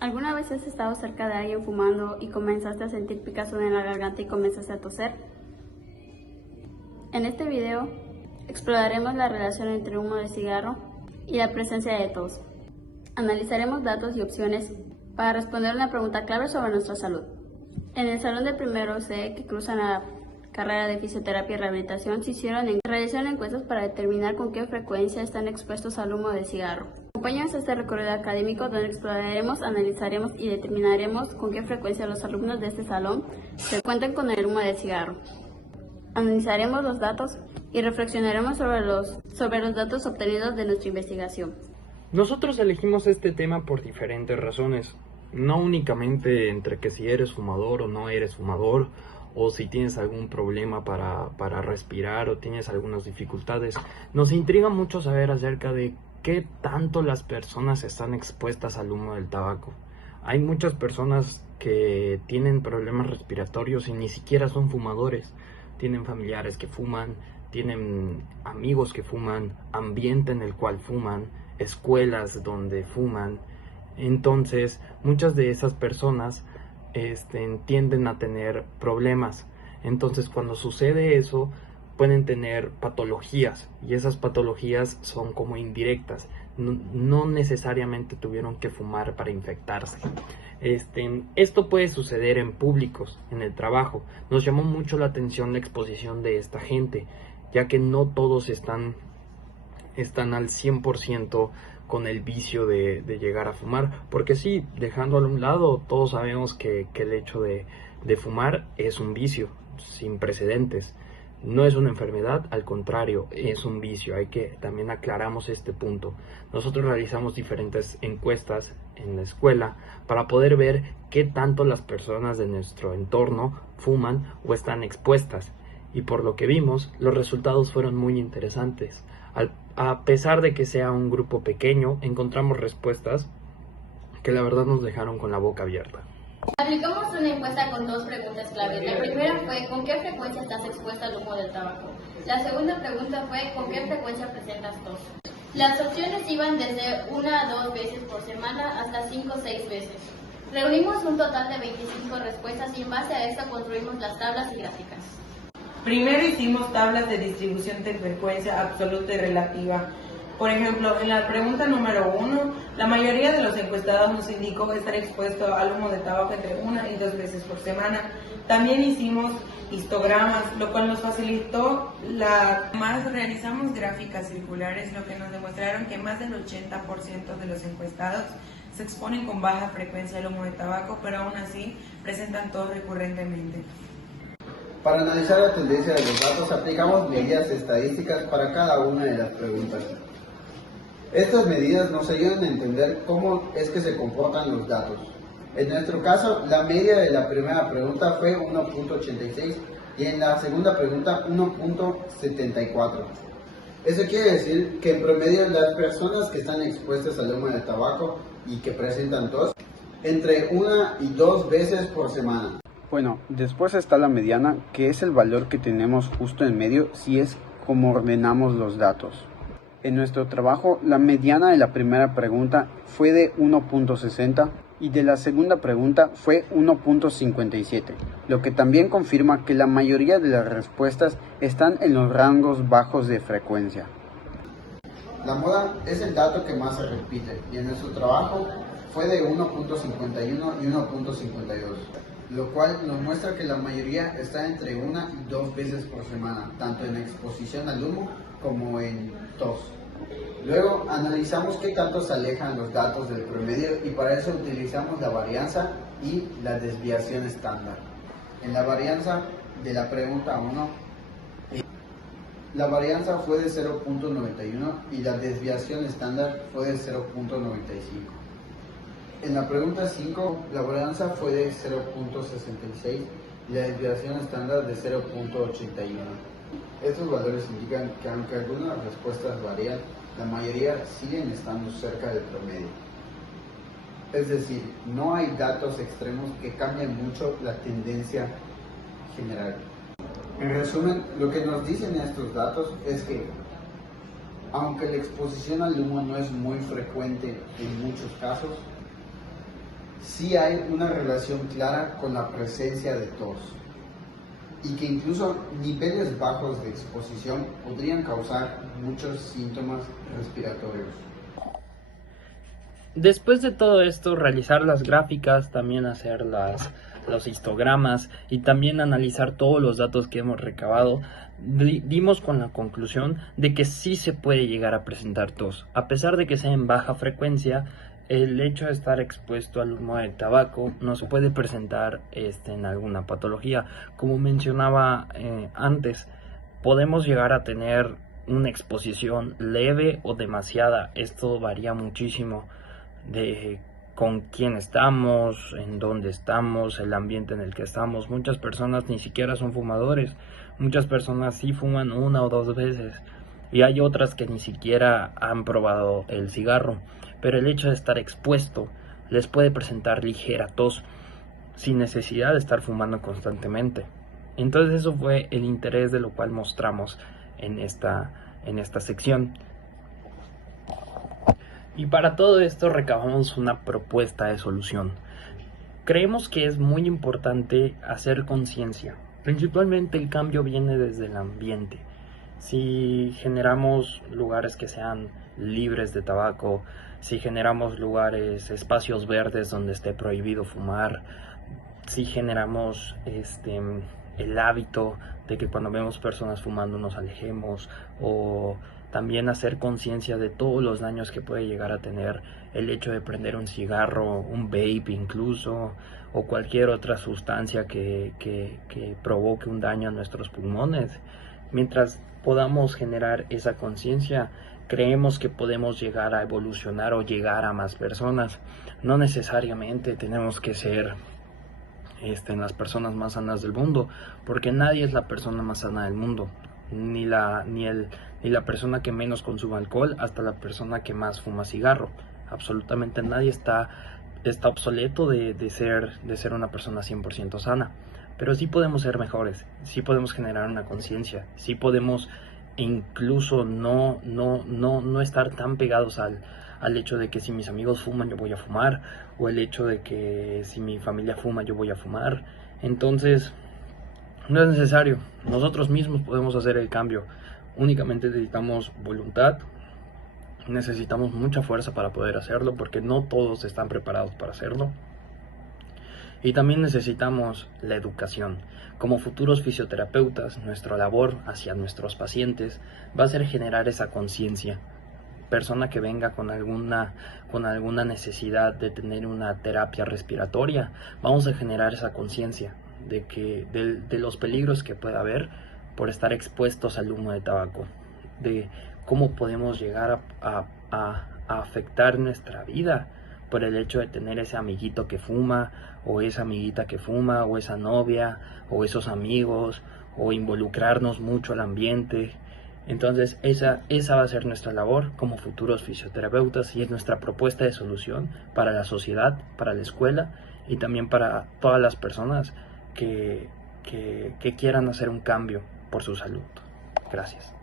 ¿Alguna vez has estado cerca de alguien fumando y comenzaste a sentir picazón en la garganta y comenzaste a toser? En este video exploraremos la relación entre humo de cigarro y la presencia de tos. Analizaremos datos y opciones para responder una pregunta clave sobre nuestra salud. En el salón de primero C, que cruzan la carrera de fisioterapia y rehabilitación, realizaron encuestas para determinar con qué frecuencia están expuestos al humo de cigarro. Acompáñanos a este recorrido académico donde exploraremos, analizaremos y determinaremos con qué frecuencia los alumnos de este salón se cuentan con el humo de cigarro. Analizaremos los datos y reflexionaremos sobre los datos obtenidos de nuestra investigación. Nosotros elegimos este tema por diferentes razones, no únicamente entre que si eres fumador o no eres fumador, o si tienes algún problema para respirar o tienes algunas dificultades. Nos intriga mucho saber acerca de qué tanto las personas están expuestas al humo del tabaco. Hay muchas personas que tienen problemas respiratorios y ni siquiera son fumadores. Tienen familiares que fuman, tienen amigos que fuman, ambiente en el cual fuman, escuelas donde fuman. Entonces, muchas de esas personas tienden a tener problemas. Entonces, cuando sucede eso, pueden tener patologías, y esas patologías son como indirectas. No necesariamente tuvieron que fumar para infectarse. Esto puede suceder en públicos, en el trabajo. Nos llamó mucho la atención la exposición de esta gente, ya que no todos están al 100% con el vicio de llegar a fumar, porque sí, dejándolo a un lado, todos sabemos que el hecho de fumar es un vicio sin precedentes. No es una enfermedad, al contrario, es un vicio. También aclaramos este punto. Nosotros realizamos diferentes encuestas en la escuela para poder ver qué tanto las personas de nuestro entorno fuman o están expuestas. Y por lo que vimos, los resultados fueron muy interesantes. A pesar de que sea un grupo pequeño, encontramos respuestas que la verdad nos dejaron con la boca abierta. Aplicamos una encuesta con dos preguntas claves. La primera fue ¿con qué frecuencia estás expuesta al humo del tabaco? La segunda pregunta fue ¿con qué frecuencia presentas tos? Las opciones iban desde 1 a 2 veces por semana hasta 5 o 6 veces. Reunimos un total de 25 respuestas y en base a esto construimos las tablas y gráficas. Primero hicimos tablas de distribución de frecuencia absoluta y relativa. Por ejemplo, en la pregunta número 1, la mayoría de los encuestados nos indicó estar expuesto al humo de tabaco entre 1 y 2 veces por semana. También hicimos histogramas, lo cual nos facilitó Además, realizamos gráficas circulares, lo que nos demostraron que más del 80% de los encuestados se exponen con baja frecuencia al humo de tabaco, pero aún así presentan tos recurrentemente. Para analizar la tendencia de los datos, aplicamos medidas estadísticas para cada una de las preguntas. Estas medidas nos ayudan a entender cómo es que se comportan los datos. En nuestro caso, la media de la primera pregunta fue 1.86 y en la segunda pregunta 1.74. Eso quiere decir que en promedio las personas que están expuestas al humo de tabaco y que presentan tos, entre 1 y 2 veces por semana. Bueno, después está la mediana, que es el valor que tenemos justo en medio si es como ordenamos los datos. En nuestro trabajo, la mediana de la primera pregunta fue de 1.60 y de la segunda pregunta fue 1.57, lo que también confirma que la mayoría de las respuestas están en los rangos bajos de frecuencia. La moda es el dato que más se repite y en nuestro trabajo fue de 1.51 y 1.52. Lo cual nos muestra que la mayoría está entre 1 y 2 veces por semana, tanto en exposición al humo como en tos. Luego analizamos qué tanto se alejan los datos del promedio y para eso utilizamos la varianza y la desviación estándar. En la varianza de la pregunta 1, la varianza fue de 0.91 y la desviación estándar fue de 0.95. En la pregunta 5, la varianza fue de 0.66 y la desviación estándar de 0.81. Estos valores indican que aunque algunas respuestas varían, la mayoría siguen estando cerca del promedio. Es decir, no hay datos extremos que cambien mucho la tendencia general. En resumen, lo que nos dicen estos datos es que Aunque la exposición al humo no es muy frecuente en muchos casos, sí hay una relación clara con la presencia de tos, y que incluso niveles bajos de exposición podrían causar muchos síntomas respiratorios. Después de todo esto, realizar las gráficas, también hacer los histogramas y también analizar todos los datos que hemos recabado, dimos con la conclusión de que sí se puede llegar a presentar tos. A pesar de que sea en baja frecuencia, el hecho de estar expuesto al humo de tabaco nos puede presentar en alguna patología. Como mencionaba antes, podemos llegar a tener una exposición leve o demasiada. Esto varía muchísimo de con quién estamos, en dónde estamos, el ambiente en el que estamos. Muchas personas ni siquiera son fumadores, muchas personas sí fuman 1 o 2 veces y hay otras que ni siquiera han probado el cigarro, pero el hecho de estar expuesto les puede presentar ligera tos sin necesidad de estar fumando constantemente. Entonces eso fue el interés de lo cual mostramos en esta sección. Y para todo esto recabamos una propuesta de solución. Creemos que es muy importante hacer conciencia. Principalmente el cambio viene desde el ambiente. Si generamos lugares que sean libres de tabaco, si generamos lugares, espacios verdes donde esté prohibido fumar, si generamos el hábito de que cuando vemos personas fumando nos alejemos, o también hacer conciencia de todos los daños que puede llegar a tener el hecho de prender un cigarro, un vape incluso, o cualquier otra sustancia que provoque un daño a nuestros pulmones. Mientras podamos generar esa conciencia, creemos que podemos llegar a evolucionar o llegar a más personas. No necesariamente tenemos que ser las personas más sanas del mundo, porque nadie es la persona más sana del mundo, ni la persona que menos consume alcohol hasta la persona que más fuma cigarro. Absolutamente nadie está obsoleto de ser una persona 100% sana, pero sí podemos ser mejores, sí podemos generar una conciencia, sí podemos incluso no estar tan pegados al hecho de que si mis amigos fuman yo voy a fumar, o el hecho de que si mi familia fuma yo voy a fumar. Entonces no es necesario, nosotros mismos podemos hacer el cambio. Únicamente necesitamos voluntad, necesitamos mucha fuerza para poder hacerlo, porque no todos están preparados para hacerlo. Y también necesitamos la educación. Como futuros fisioterapeutas, nuestra labor hacia nuestros pacientes va a ser generar esa conciencia. Persona que venga con alguna necesidad de tener una terapia respiratoria, vamos a generar esa conciencia de los peligros que pueda haber por estar expuestos al humo de tabaco, de cómo podemos llegar a afectar nuestra vida por el hecho de tener ese amiguito que fuma, o esa amiguita que fuma, o esa novia, o esos amigos, o involucrarnos mucho al ambiente. Entonces esa va a ser nuestra labor como futuros fisioterapeutas, y es nuestra propuesta de solución para la sociedad, para la escuela y también para todas las personas que quieran hacer un cambio por su salud. Gracias.